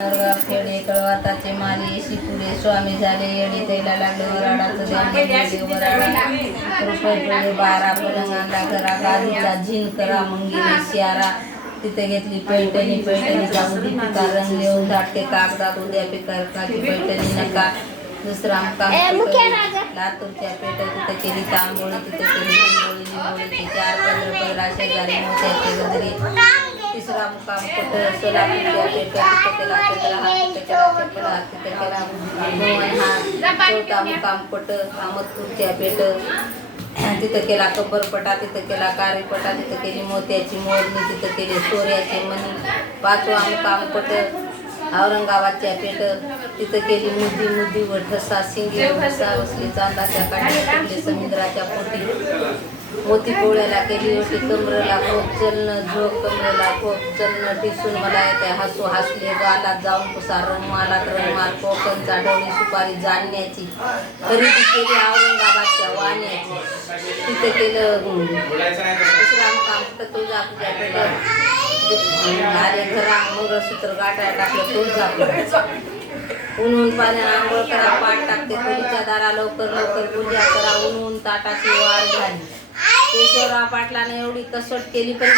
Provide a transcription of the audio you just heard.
खेडे कळवाताचे माली शिपुडे स्वामी झाले. येडे त्याला लागले. वराडाचं वराडा बारा पलंग आणला घरा गादीचा झिन करा. मंगिरे शियारा तिथे घेतली पैठणी. पैठणीचा उदी पिका रंग लिहून धाटते कागदात उद्या पिकाची पैठणी नका. दुसरा लातूरच्या पेठ तिथे केली तांबोळी. तिथे केली चार पंधरा पंधरा शेजारी मोत्याची गजरी तिसरा मुक्काम कुठं सोलापूरच्या पेठ तिथे केला हा तिथे तिथे केला मोहन हार चौथा मुक्काम कुठं अहमदपूरच्या पेठ तिथं केला कब्बरपटा तिथं केला कारेपटा तिथं केली मोत्याची मोडणी तिथं केली सोऱ्याचे मणी पाचवा मुक्काम कुठं औरंगाबादच्या पेठ तिथं केली मुदी मुद्दी व ठसा शिंगे ठसा बसली चांदाच्या काठी पडली समुद्राच्या पोटी मोती पोळ्याला केली होती कमरेला खोप चलणं झोप कमरेला खोप चलणं टिसून मला येते हसू हसले गालात जाऊन पुसा रंगमालात रंगमाल कोकणचा डोळी सुपारी जाणण्याची खरेदी केली औरंगाबादच्या वाण्याची. तिथे केलं काम दुसरा मुकाम कुठं तुळजापूरच्या पेठात अरे खरा मंगळसूत्र गाठायला टाकलं तुळजापूर ऊन ऊन पाण्याने आंघोळ करा पाठ टाकते खोलीच्या दारा लवकर लवकर पूजा करा ऊन ऊन ताटाची वाढ झाली. केशवराव पाटलाने एवढी कसोट केली पण